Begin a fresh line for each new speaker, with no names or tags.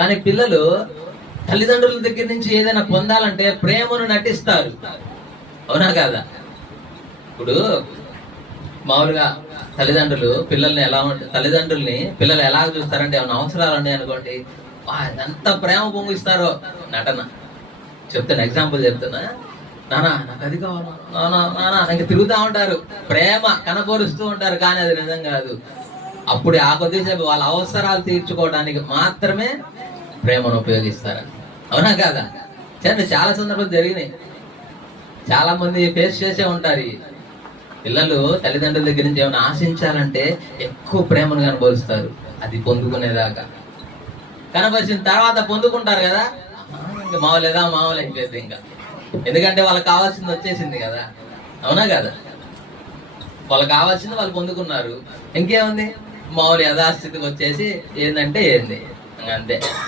కానీ పిల్లలు తల్లిదండ్రుల దగ్గర నుంచి ఏదైనా పొందాలంటే ప్రేమను నటిస్తారు అవునా కాదా ఇప్పుడు మామూలుగా తల్లిదండ్రులు పిల్లల్ని ఎలా తల్లిదండ్రుల్ని పిల్లలు ఎలా చూస్తారంటే ఏమైనా అవసరాలు ఉన్నాయి అనుకోండి ఎంత ప్రేమ పొంగిస్తారో నటన చెప్తాను ఎగ్జాంపుల్ చెప్తున్నా నానా నాకు అది కావాలా నానా నానా నాకు తిరుగుతూ ఉంటారు ప్రేమ కనపరుస్తూ ఉంటారు కానీ అది నిజం కాదు అప్పుడు ఆ కొద్దిసేపు వాళ్ళ అవసరాలు తీర్చుకోవడానికి మాత్రమే ప్రేమను ఉపయోగిస్తారు. అవునా కాదా? చండి చాలా సందర్భాలు జరిగినాయి. చాలా మంది ఫేస్ చేసే ఉంటారు. పిల్లలు తల్లిదండ్రుల దగ్గర నుంచి ఏమైనా ఆశించాలంటే ఎక్కువ ప్రేమను కనబరుస్తారు అది పొందుకునేదాకా. కనబరిచిన తర్వాత పొందుకుంటారు కదా? ఇంకా మావలేదా మామూలు అయిపోయింది ఇంకా. ఎందుకంటే వాళ్ళకి కావాల్సింది వచ్చేసింది కదా? అవునా కదా? వాళ్ళకి కావాల్సింది వాళ్ళు పొందుకున్నారు. ఇంకేముంది? మామూలు యథాస్థితికి వచ్చేసి ఏంటంటే ఏంది? అంతే.